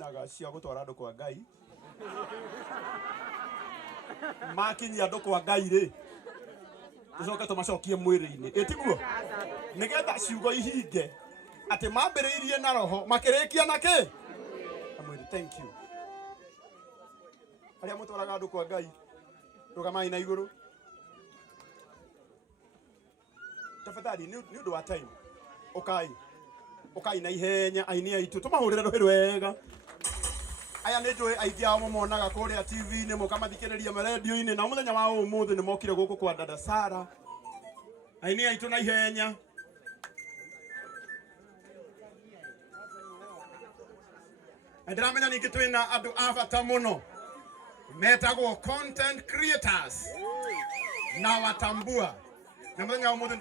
naga cia gutwara andu kwa Ngai makinyia andu kwa Ngai ri tucoke tumacokie mwiri-ini itiguo nigetha ciugo ihinge ati mambiriirie na roho makirikia na ki amwiri. Thank you aria mutwaraga andu kwa Ngai rugamai na iguru tafadhali ni undu wa time ukai na ihenya aini aitu tumahurire ruhiru wega aya ni njui aingi ao monaga kuria TV-ini mukamathikiriria radio-ini na muthenya wa umuthi ni mokire guku kwa dada Sara aini aitu na ihenya ndiramenya ningi twina andu a bata muno metagwo content creators na watambua na muthenya wa umuthi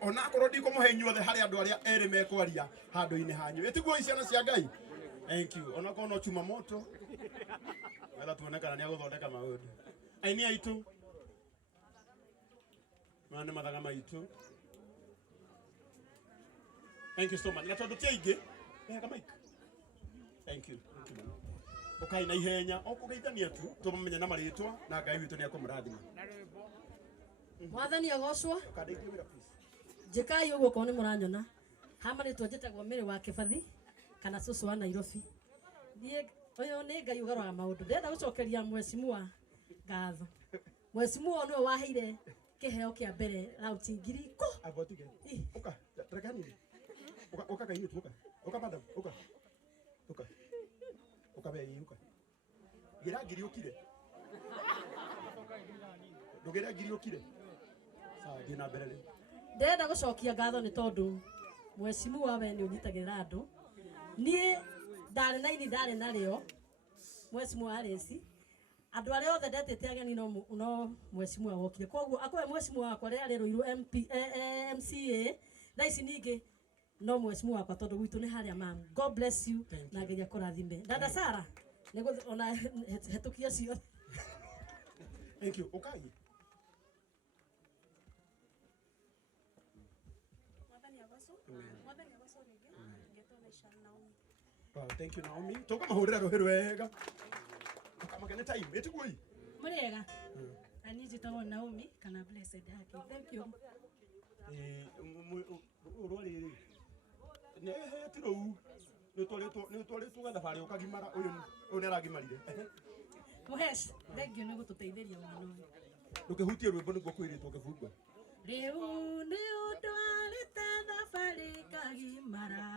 ona korwo ndikumuhe inyuothe hari andu aria eri mekwaria handu-ini hanyu itiguo ciana cia Ngai. Thank you. Ona kono chuma moto wala tuonekana ni aguthondeka maundu aini aitu mane mathaga maitu. Thank you so much. Natondu tiaingi kama mic. Thank you. Okay na ihenya okugeithania tu tumenya na maritwa na Ngai witu ni akumurathima mwathani agocwo jikai uguo ko ni muranyona hamaritwo njitagwo Mary wa Kibathi kana cucu wa Nairobi thie uyu ni Ngai ugarwa maundu ndenda gucokeria mwecimu ngatho mwecimu niwe waheire kiheo kia mbere rauti ngiri ko abotige uka trekani uka kaini tuka uka madam uka be uka gira ngiri ukire ndugira ngiri ukire sawa dina mbere ndenda gucokia ngatho ni tondu mwecimu we ni unyitagirira andu nie ndari na ini ndari nario mwecimu areci andu aria othe ndetete ageni no mwecimu awokire koguo akwe mwecimu wakwa ria riruirwo MCA na ici ningi no mwecimu wakwa tondu gwitu ni haria mam. God bless you na Ngai akurathime dada Sara nego ona hetukia cio. Thank you. Okay. Thank you Naomi. Toka mahurira ruhiru wega. Kamagene time etigui. Murega. Ani jitago Naomi kana blessed haki. Thank you. Urori. Ne tiro u. Ni tole tu ganda fare ukagimara uyu neragimarire. Muhesh, thank you nigo tuteithĩria mwana. Ndukihutie rwimbo niguo kwiritwo kibungo. Riu ni utwarite thabari kagimara.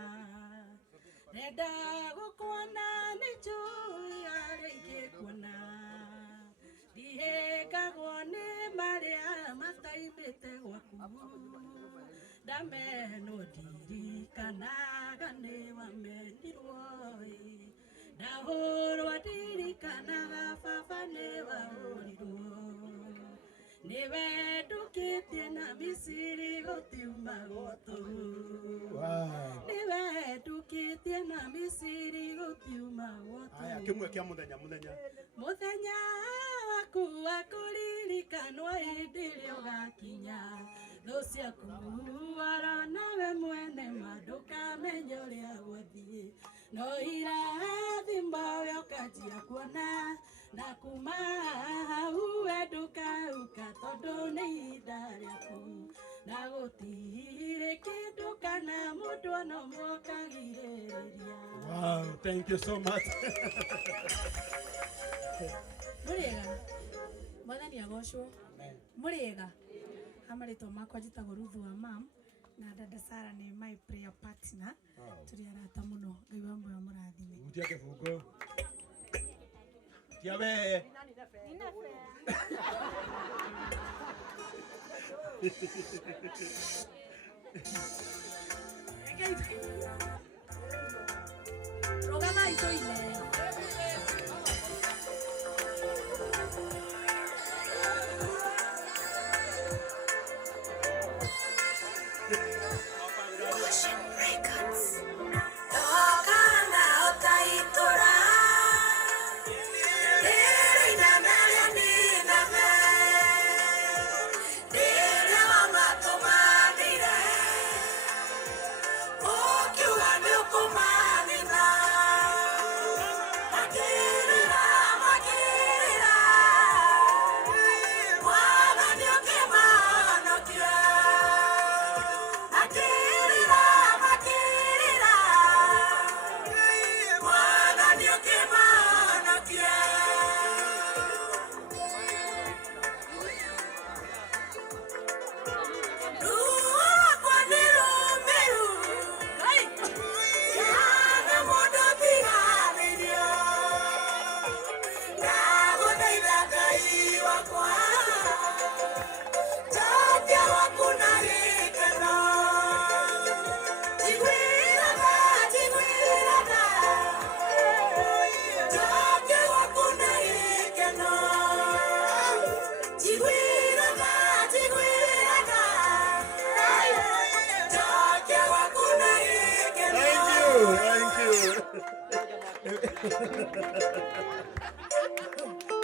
Nenda gukuona ni njui aria ingikuona. Ndihĩngagwo nĩ marĩa mataimĩte gwaku. Ndamenwo ndirikanaga nĩ wamenirwo. Ndahũrwo ndirikanaga baba nĩ wahũrirwo. Niwe ndukitie na Misiri gutiuma gwotu. Niwe ndukitie na Misiri gutiuma gwotu. Aya kimwe kia muthenya muthenya waku wa kuririkanwo hindi ĩrĩa ũgakinya. Thũ ciaku arona we mwene ndũkamenya ũrĩa gũthiĩ. No irathimo we ũkanjia kuona na kuma hau we ndũkauka tondũ nĩ ihinda rĩaku. Na gũtirĩ kĩndũ kana mũndũ ona ũmwe ũkagirĩrĩria. Wow, thank you so much. Murega. Mwathani agocwo. Murega. Amaritwo makwa njitagwo Ruth wa mam na dada Sara ni my prayer partner. Turi arata muno Ngai wa moyo murathime. Utia kifungo. Tia we. Rogama itoile. You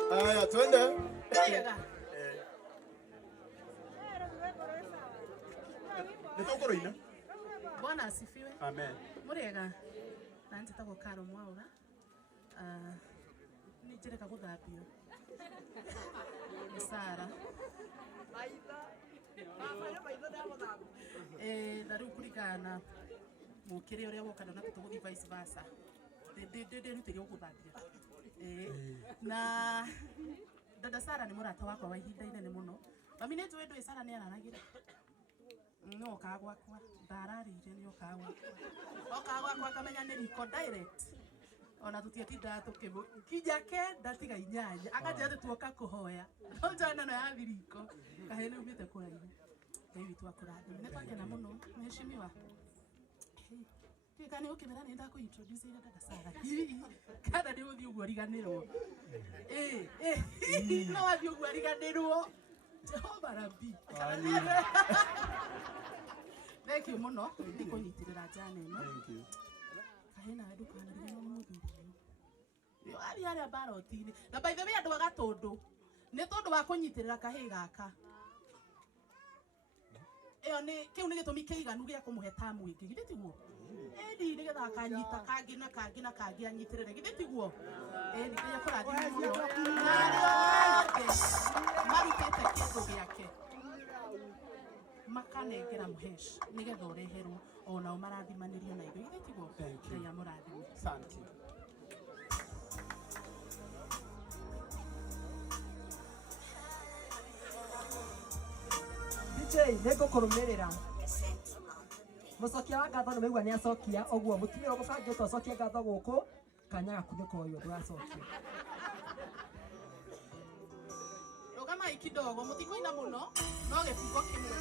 Haya, twende. Nitokoroina. Bwana asifiwe. Amen. Murega. Nanje tako Karo Mwaura. Nijire kaguthambio. Sara. Na riu kurigana mukire uria woka na tuguthi vice versa. Ndä rutire guthambia. Na dada Sara ni murata wakwa wa ihinda inene muno. Mami nä njå ndå Sara nä araragä no kagwakwa ndararire nä okagwakwa akamenya nä riko direct ona tutiatinda tukija kenda tiga inyanya akanjira ati tuoka kuhoya no njana no ya thiriko kahe nä umite kuraihu ngai witũ akũrathime nĩ twakena mũno mheshimiwa kani ukimera nĩ ndakũ introduce ira dada Sara kana nĩ ũthiĩ ũguo riganĩrwo no wathiĩ ũguo riganĩrwo Jehova Rabbi thank you muno nĩ kũnyitirĩra njana ĩno kahena andũ kanarigana nĩ mũthuri yo ari arĩa baroti-inĩ na by the way andũ a Gatũndũ nĩ tondũ wa kũnyitirĩra kahĩ gaka ĩyo nĩ kĩu nĩ gĩtũmi kĩiganu gĩa kũmũhe tamu ĩngĩ githĩ tiguo ĩni nĩgetha akanyita kangĩ na kangĩ anyitĩrĩre githĩ tiguo nĩ kĩnya kũrathimwo mũno na arĩa othe marutĩte kĩndũ gĩake makanengera mũheci nĩgetha ũreherwo onao marathimanĩrio na indo githĩ tiguo ngai amũrathime. Asante. Nĩngũkũrũmĩrĩra mũcokia wa ngatho nĩ maigua nĩ acokia ũguo mũtumia ũgũbangĩtwo acokie ngatho gũkũ kanya gaku nĩ koyo ndũracokia rũgamai kidogo mũtikũina mũno no gĩbungo kĩmwe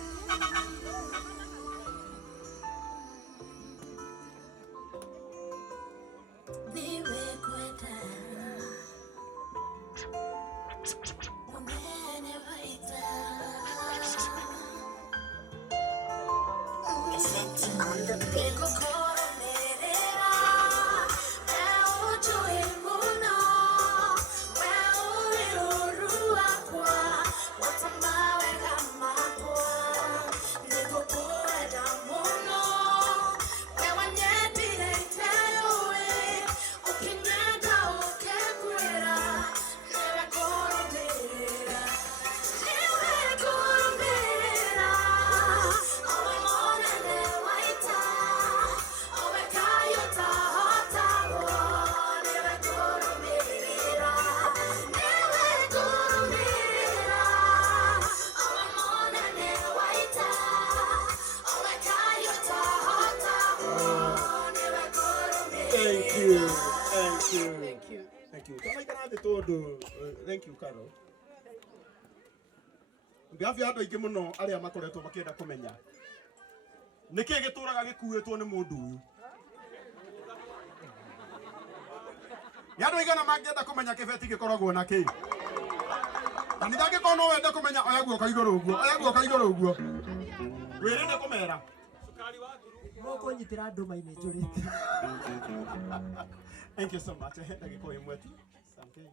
Thank you, Carol. Ngafia andũ aingĩ mũno arĩa makoretwo makĩenda kũmenya nĩkĩ gĩtũraga gĩkuĩtwo nĩ mũndũ ũyũ. Nĩ andũ aigana mangĩenda kũmenya kĩbeti gĩkoragwo na kĩ. Na nĩ ndangĩkorwo no wende kũmenya oya guoka igũrũ ũguo. Wĩrĩnde kũmera. Cukari wa nguru. Mũkũnyitĩra andũ mainĩ njũrĩte. Thank you so much. Ndagĩkorwo ĩmwe tu. Samkei.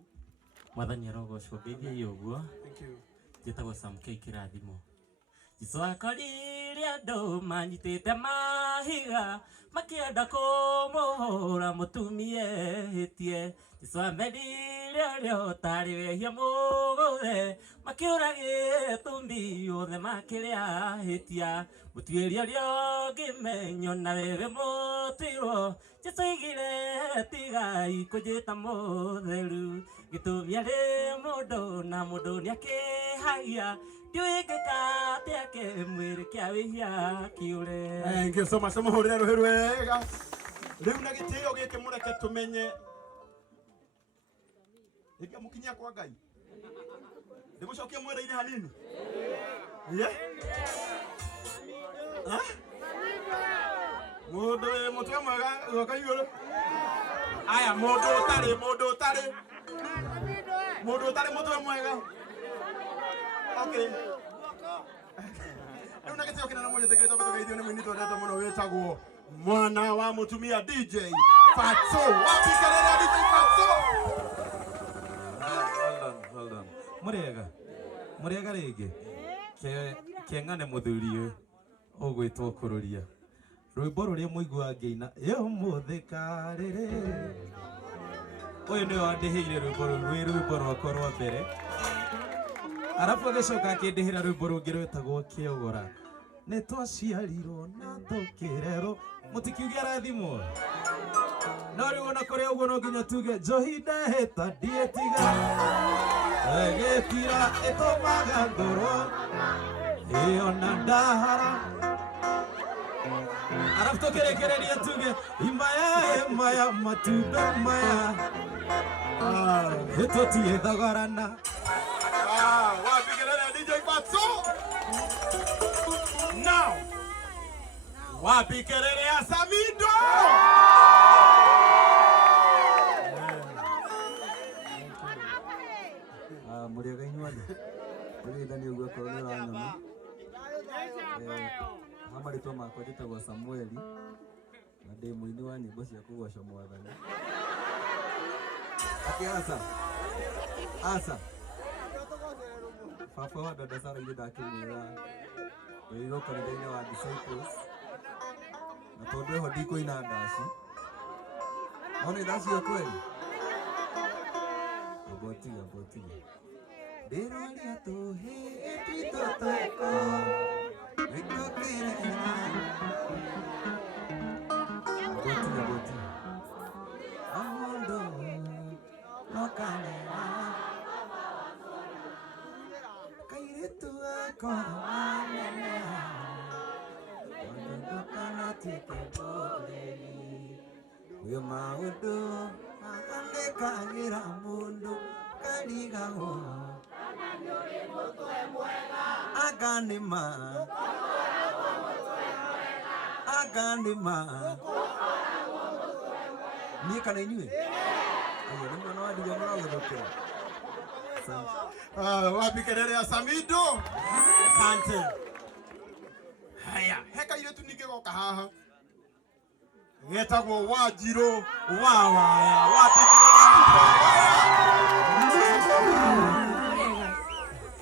Mwathani arogocwo ngeithia ũguo. Thank you. Njĩtagwo Samkei kĩrathimo. Jesũ akorire andũ manyitĩte mahiga makĩenda kũmũhũra mũtumia ehĩtie. Jesũ amendire ũrĩa ũtarĩ wehia mũgũthe makĩũra gĩtũmi othe makĩrĩa hĩtia. Mũtuĩria ũrĩa ũngĩmenyo na wewe mũtuirwo Jesũ augire tigai kũnjĩta mũtheru gĩtũmi arĩ mũndũ na mũndũ nĩakĩhagia ndiũĩ ngĩka atĩa kĩmwĩrĩ kĩa wĩhia kĩũre. Thank you so much. Mũhũrĩre rũhĩ rwega. Rĩu na gĩtĩo gĩkĩ mũreke tũmenye rĩkia mũkinyia kwa Ngai. Ndĩmũcokie mwĩrĩ-inĩ hanini. Mũndũ wĩ mũtwe mwega guoka igũrũ. Aya mũndũ ũtarĩ mũtwe mwega. Okay. Rĩu na gĩtĩo kĩnene mũnjĩtĩkĩrĩte mũtũgeithio nĩ mũini twendete mũno wĩtagwo mwana wa mũtumia DJ Fatso. Wapi kelele ya DJ Fatso? Hold on. Muriega rĩngĩ. Kĩeng'ane mũthuri ũyũ. Ũgwĩtwo kũrũria. Rwĩmbo rũrĩa mũigua ngĩina. Mũthika rĩrĩ. Ũyũ nĩwe wandĩhĩire rwĩmbo rũu rwĩ rwĩmbo rwakwa rwa mbere. Arabu agĩcoka akĩndĩhĩra rwĩmbo rũngĩ rwĩtagwo Kĩogora. Nĩtwaciarirwo na tũkĩrerwo. Mũtikiuge arathimwo. No rĩu ona kũrĩ ũguo no nginya tuge njohi ndehĩta ndiĩtiga. Gĩtira ĩtũmaga ngorwo ĩyo na ndahara. Arabu tũkĩrĩkĩrĩria tuge imaya matumbĩ maya. Tũtiĩ thogorana. Wapi kelele ya DJ Fatso? Now. Wapi kelele ya Samido? Muriega inyuothe ũgĩithania ũguo korwo nĩ ũranyona marĩtwa makwa njĩtagwo Samueli na ndĩ mũini wa nyĩmbo cia kũgoca Mwathani. Asa baba wa dada Sara ile ndakĩmwĩra ndĩrĩrwo kanitha-inĩ wa Disciples na tondũ eho ndikũina ndaci no nĩ ndaci ĩyo kweli abotiga ndĩroria tũhĩ twitũ tweko wĩtũkĩrĩra abotiga amũndũ nokanera kairĩtu gakoro wanenea ondũndũkanatuĩke mũreri ũyũ maũndũ andĩkagĩra mũndũ karigagwo akanĩma niĩ kana inyuĩ ayo nĩ mwana wa ndigwa mũragũthũkĩra. Wapi kelele ya Samido? Asante. Haya, heka ile tu ningĩgoka haha. Getagwo Wanjirũ wawaya. Wapi kelele Murega.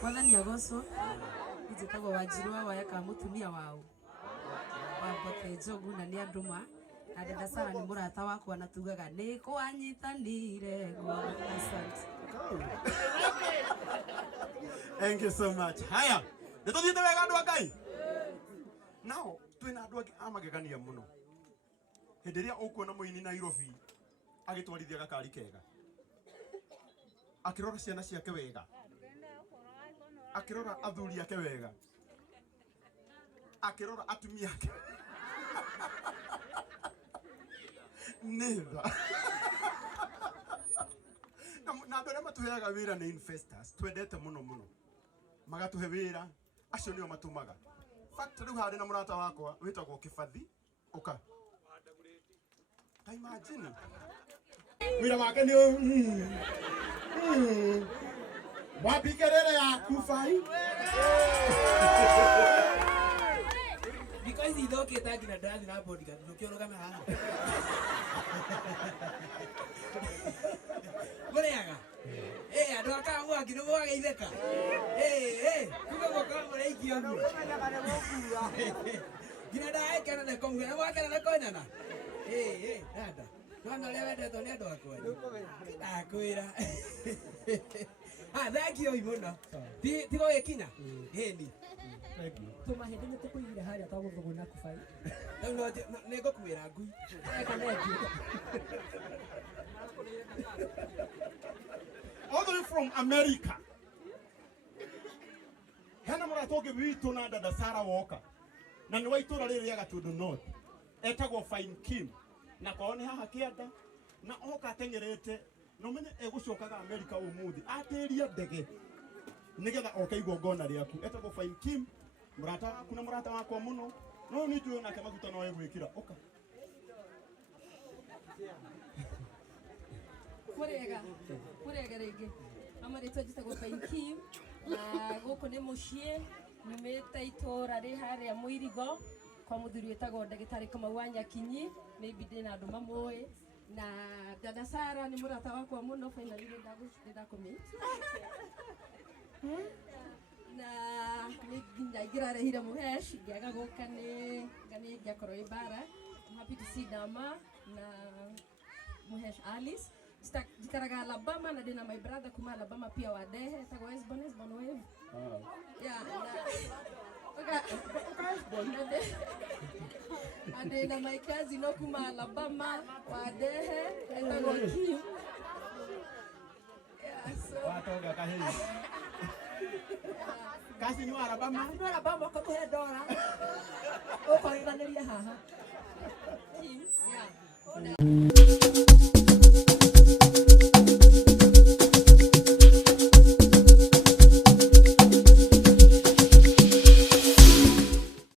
Mwathani agocwo. Njĩtagwo Wanjirũ wawaya ka mũtumia wao. Wambote njogu na nĩ andũ ma. Na dada Sara nĩ mũrata wakwa na tugaga nĩ kwanyitanire. Asante. Thank you so much. Haya, nĩtũthiĩte wega andũ a Ngai. Now, twĩna andũ angĩ amagegania mũno. Hĩndĩ ĩrĩa ũkuona mũini Nairobi agĩtwarithia gakari kega. Akĩrora ciana ciake wega. Akĩrora athuri ake wega. Akĩrora atumia ake. Never. Na andũ arĩa matũheaga wĩra nĩ investors. Twendete mũno. Magatuhe wĩra. Acio nĩo matumaga. Fact rĩu harĩ na mũrata wakwa wĩtagwo Kĩbathi. Ũka. Imagine. Wĩra wake nĩ wapi kelele ya kufai? Because ithokĩte nginya ndathi na bodyguard ndũkĩonogana haha. Mũrĩaga? Andũ akamwa nginya mũgageithĩka. Kuga gũkorwo mũraikio ũguo. Nginya ndaekana na kũmwĩra mwakena na kũinana. Dada. Nona ũrĩa wendetwo nĩ andũ akwa. Ndakwĩra. Thank you mũno. Tigo gĩkinya? Hĩndĩ. Tũmahĩndĩ nĩ tũkũigire harĩa twagũthũgũna kũbai. Nĩ ngũkuĩra ngui. All the way from America. Hena mũrata ũngĩ witũ na dada Sara Walker. Na nĩ wa itũra rĩrĩ rĩa Gatundu North. Etagwo Fine Kim. Na kwao nĩ haha Kĩanda. Na oka ateng'erete. Na ũmenye egũcokaga America ũmũthĩ. Atĩria ndege. Nĩgetha oke igongona rĩaku. Etagwo Fine Kim. Mũrata waku na mũrata wakwa mũno. No nĩ njũĩ nake maguta no egwĩkĩra. Oka. Murega rĩngĩ. Amarĩtwo njĩtagwo Fine Kim. Na gũkũ nĩ mũciĩ. Nyumĩte itũra rĩ harĩa Mũirigo. Kwa mũthuri wĩtagwo ndagĩtarĩ Kamau wa Nyakinyi. Maybe ndĩ na andũ mamũĩ. na dada Sara ni murata wakwa muno finally ndakumit na nginyagira rehira muhesh ngiaga guka ni ngani ngakoro ibara. I'm happy to see Dama na muhesh Alice jikaraga Alabama na dina my brother kuma Alabama pia wadehe tago Esbon wave yeah ade na my cousin no kuma Alabama wadehe tago Kim yeah so watoga kahei kasi ni Alabama ko to hedora o ko ibaneria haha Kim yeah